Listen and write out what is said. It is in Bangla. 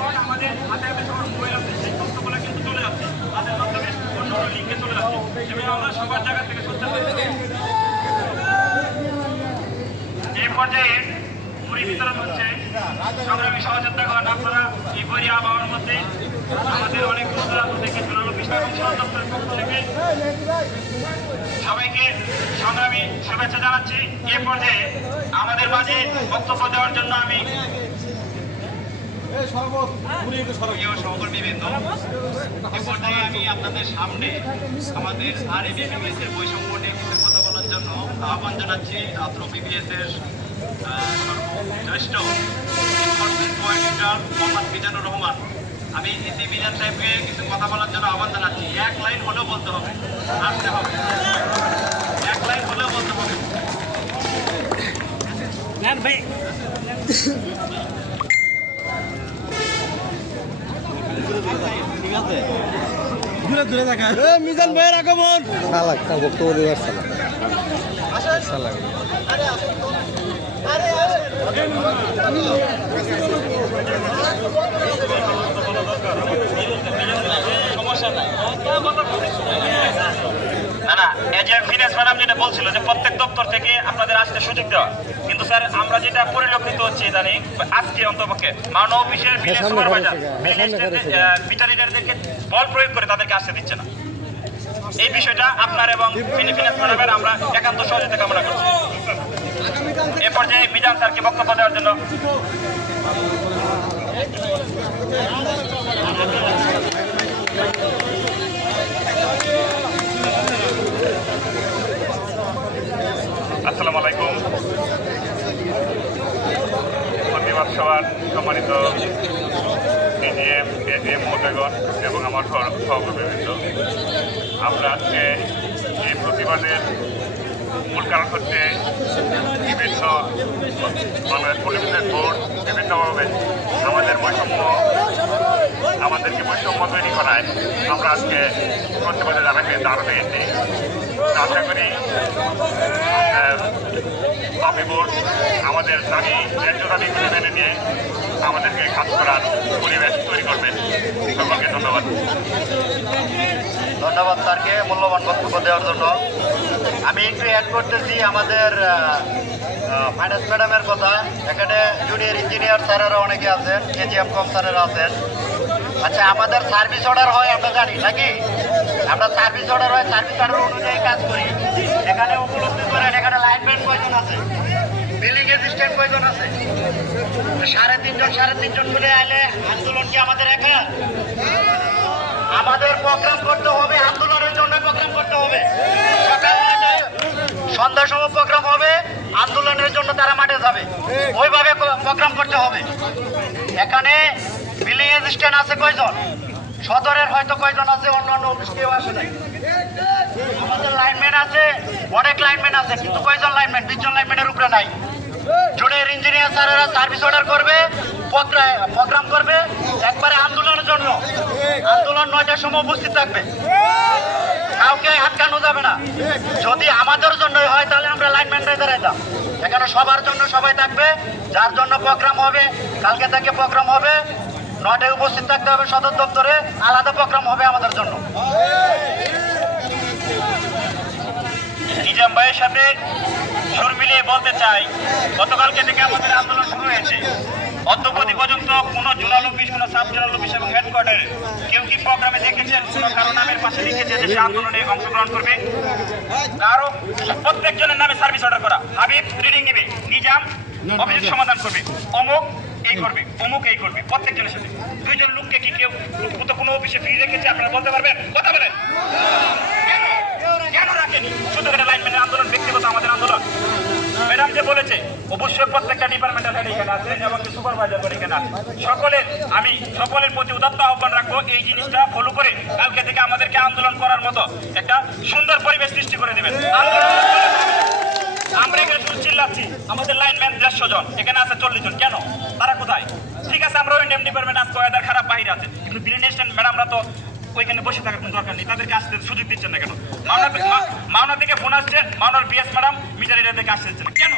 এখন আমাদের হাতে হাতে সবার মোবাইল আছে সেই তথ্যগুলো কিন্তু চলে যাচ্ছে। তাদের মাধ্যমে অন্য অন্য লিঙ্কে চলে যাচ্ছে এবং আমরা সবার জায়গা থেকে সচেতন এই পর্যায়ে মুড়ি বিতরণ হচ্ছে, সংগ্রামী সহযোদ্ধাগণ আপনারা এই বই আবহাওয়ার মধ্যে আমাদের অনেক দূর থেকে জরুরি বিষয় এবং সদর দপ্তরের পক্ষ থেকে সবাইকে সংগ্রামী শুভেচ্ছা জানাচ্ছি। এ পর্যায়ে আমাদের মাঝে বক্তব্য দেওয়ার জন্য আমি প্রিয় সহকর্মীবৃন্দ এ আমি আপনাদের সামনে আমাদের আর এ বৈষম্য নিয়ে কিছু কথা বলার জন্য আহ্বান জানাচ্ছি। আত্র বিবিএস এর আহ, সর্বশ্রেষ্ঠ এনফোর্সমেন্ট কোঅর্ডিনেটর মোহাম্মদ মিজানুর রহমান। আমি ইসি মিজান সাহেবকে কিছু কথা বলার জন্য আহ্বান জানাচ্ছি। এক লাইন হলেও বলতে হবে। আসতে হবে। এক লাইন হলেও বলতে হবে। মিজান ভাইয়ের আগমন শালা একটা বক্তব্য দেওয়ার শালা শালা না না এজেন্ট ফিনেস ম্যাডাম যেটা বলছিল যে প্রত্যেক দপ্তর থেকে আপনাদের আসতে সুযোগ দেওয়া। কিন্তু স্যার আমরা যেটা পরিলক্ষিত হচ্ছে জানি আজকে অন্তপক্ষে মানব অফিসের সামনে সুপারভাইজার বল প্রয়োগ করে তাদেরকে আসতে দিচ্ছে না। এই বিষয়টা আপনার এবং ফিনিফিনেন্স ম্যাডামের আমরা একান্ত সহযোগিতা কামনা করছি। এ পর্যায়ে মিজান স্যারকে বক্তব্য দেওয়ার জন্য সম্মানিত এডিএম এডিএম মহোদয়গণ এবং আমার সহ- সহকর্মীবৃন্দ, আমরা আজকে এই প্রতিবাদের মূল কারণ হচ্ছে বিভিন্ন বাংলাদেশ পুলিশ বোর্ড বিভিন্নভাবে আমাদের বৈষম্য, আমাদেরকে বৈষম্য তৈরি করায় আমরা আজকে প্রতিবাদে জানাকে দাঁড় পেয়েছি আশা করি কপি বোর্ড আমাদের দাবি ন্যায্য মেনে নিয়ে আমাদেরকে কাজ করার পরিবেশ তৈরি করবেন সকলকে ধন্যবাদ। ধন্যবাদ স্যারকে মূল্যবান বক্তব্য দেওয়ার জন্য। আমি একটু অ্যাড করতেছি আমাদের ফাইন্যান্স ম্যাডামের কথা। এখানে জুনিয়র ইঞ্জিনিয়ার স্যারেরা অনেকে আছেন কেজিএম কম স্যারেরা আছেন। আচ্ছা আমাদের সার্ভিস অর্ডার হয়, আমরা জানি, নাকি? আমরা সার্ভিস অর্ডার হয় সার্ভিস অর্ডার অনুযায়ী কাজ করি। এখানে উপলব্ধি করেন, এখানে লাইনম্যান কয়জন আছে? বিল্ডিং অ্যাসিস্ট্যান্ট কয়জন আছে? সাড়ে তিনজন সাড়ে তিনজন মিলে আইলে আন্দোলন কি আমাদের একা? আমাদের প্রোগ্রাম করতে হবে, আন্দোলনের জন্য প্রোগ্রাম করতে হবে। নয়টায় সময় প্রোগ্রাম হবে, আন্দোলনের জন্য তারা মাঠে যাবে। ওইভাবে প্রোগ্রাম করতে হবে। এখানে বিলিং অ্যাসিস্ট্যান্ট আছে কয়জন? সদরের হয়তো কয়জন আছে অন্য অন্য অফিস কেউ আসে নাই। অনেক লাইনম্যান আছে, কিন্তু কয়জন লাইনম্যান বিশজন লাইনম্যানের উপরে নাই। জুনিয়র ইঞ্জিনিয়ার স্যারেরা সার্ভিস অর্ডার করবে প্রোগ্রাম করবে, একবারে আন্দোলনের জন্য। আন্দোলন নয়টার সময় উপস্থিত থাকবে। কাউকে আটকানো যাবে না। যদি আমাদের জন্যই হয়, তাহলে আমরা লাইনম্যানরাই দাঁড়াইতাম। এখানে সবার জন্য সবাই থাকবে, যার জন্য প্রোগ্রাম হবে, কালকে থেকে প্রোগ্রাম হবে, নয়টায় উপস্থিত থাকতে হবে সদর দপ্তরে, আলাদা প্রোগ্রাম হবে আমাদের জন্য। নিজাম ভাইয়ের সাথে সুর মিলিয়ে বলতে চাই, গতকালকে থেকে আমাদের আন্দোলন শুরু হয়েছে। অদ্যপতি পর্যন্ত কোনো জোনাল অফিস কোনো সাব জোনাল অফিস এবং হেডকোয়ার্টারে কেউ কি প্রোগ্রামে দেখেছেন? কোনো কারও নামের পাশে লিখেছে যে সে আন্দোলনে অংশগ্রহণ করবে? কারও প্রত্যেকজনের নামে সার্ভিস অর্ডার করা। হাবিব রিডিং নিবে নিজাম অভিযোগ সমাধান করবে, অমুক এই করবে, অমুক এই করবে, প্রত্যেকজনের সাথে। দুইজন লোককে কি কেউ কোনো অফিসে ফ্রি রেখেছে? আপনারা বলতে পারবেন? কথা বলেন কেন? কেন রাখেনি শুধু এটা লাইনম্যানের আন্দোলন ব্যক্তিগত আমাদের আন্দোলন ম্যাডাম যে বলেছে, অবশ্যই প্রত্যেকটা ডিপার্টমেন্টাল হেড এখানে আছে এবং সুপারভাইজার করে এখানে সকলের, আমি সকলের প্রতি উদাত্ত আহ্বান রাখব, এই জিনিসটা ফলো করে কালকে থেকে আমাদেরকে আন্দোলন করার মতো একটা সুন্দর পরিবেশ সৃষ্টি করে দেবেন। আমরা এখানে শুধু চিল্লাচ্ছি, আমাদের লাইনম্যান দেড়শো জন, এখানে আছে চল্লিশ জন। কেন? তারা কোথায়? ঠিক আছে, আমরা ওই নেম ডিপার্টমেন্ট আজকে ওয়েদার খারাপ বাইরে আছে। কিন্তু বিলিয়ন ম্যাডামরা তো ওইখানে বসে থাকার কোনো দরকার নেই। তাদেরকে আসতে সুযোগ দিচ্ছেন না কেন? মাওনা থেকে- ফোন আসছে মাওনার বিএস ম্যাডাম মিটারিটা থেকে আসতে কেন?